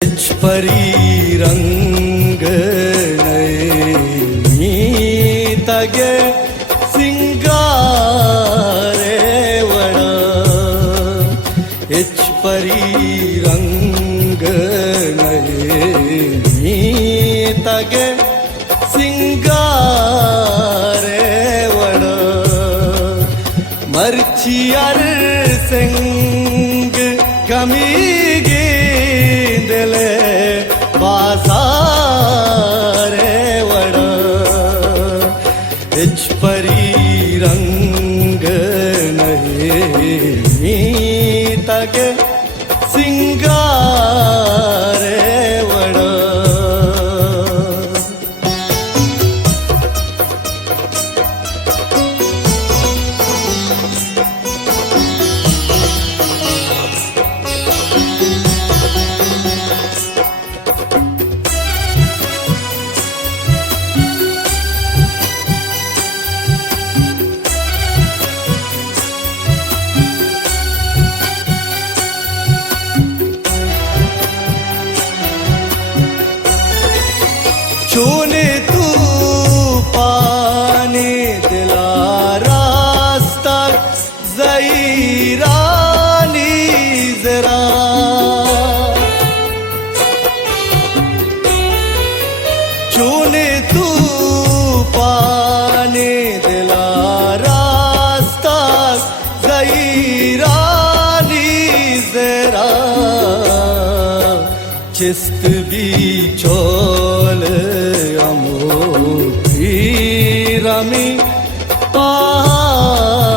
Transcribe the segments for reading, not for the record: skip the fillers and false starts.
परी रंग नैनी तगे सिंगारे वड़ा इच परी रंग नैनी तगे सिंगारे वड़ा मर्चियर सिंग कमी गेंदले बासारे वड़ा इच परी रंग नहीं तगे सिंगारे वड़ा चूने तू पाने दिला रास्ता ज़ईरानी ज़रा चूने तू पाने दिला रास्ता ज़ईरानी ज़रा चिस्त भी चोल रमी पारे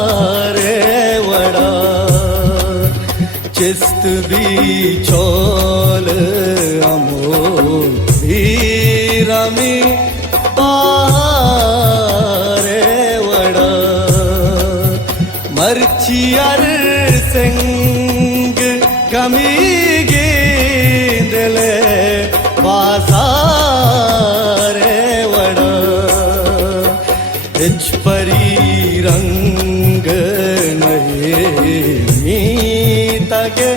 वड़ा चिस्त भी चोल रमी पारे वड़ा मर्चियर सिंग कमी गेंदले बासारे वड़ा इच परी रंग नहीं तगे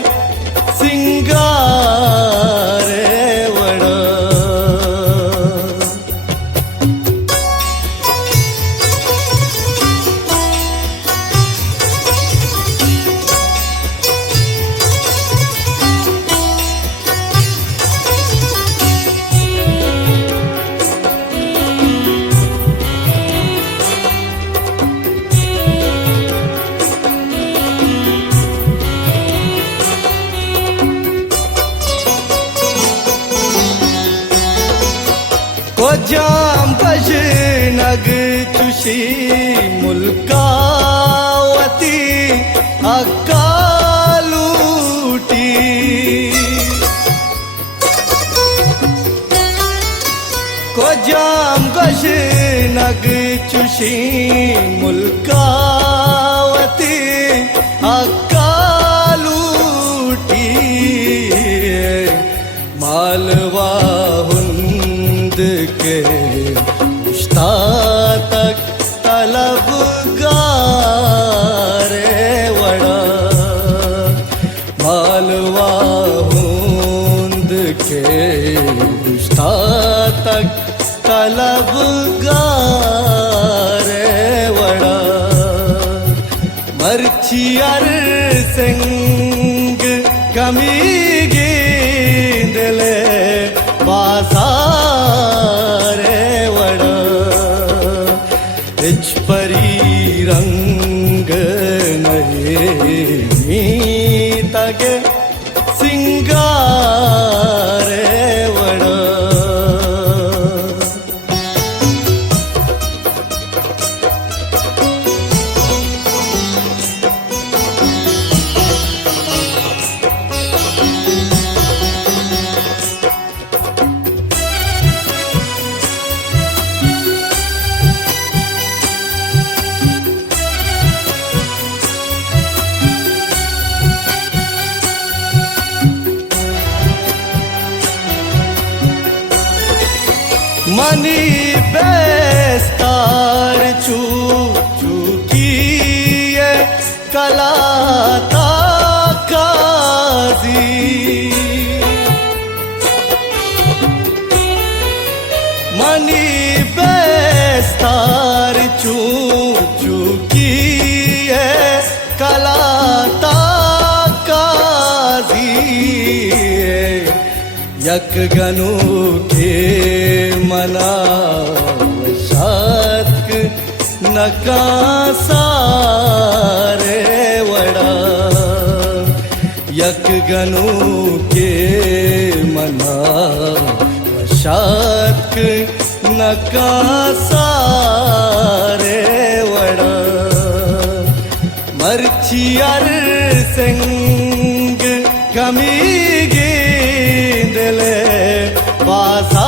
सिंगारे वड़ा को जाम बज नग तुशी मुल्कावती अकालूटी को जाम गश नग तुशी मुल्कावती अकालूटी मालवा के तक तलबगारे वड़ा मालवा हुंद के तक तलबगारे वड़ा मर्चियर सिंग कमी गेंदले बासारे वड़ा इच परी रंग नहीं तगे सिंगारे वड़ा मनी बेस्तार चू चूकी कलाता काजी थार चू चूकी है कलाता काजी यक गनु के मना शाक नका सारे वड़ा यक गनु के मना शाक नका सारे वड़ा मर्चियर सिंग कमी गेंदले बासा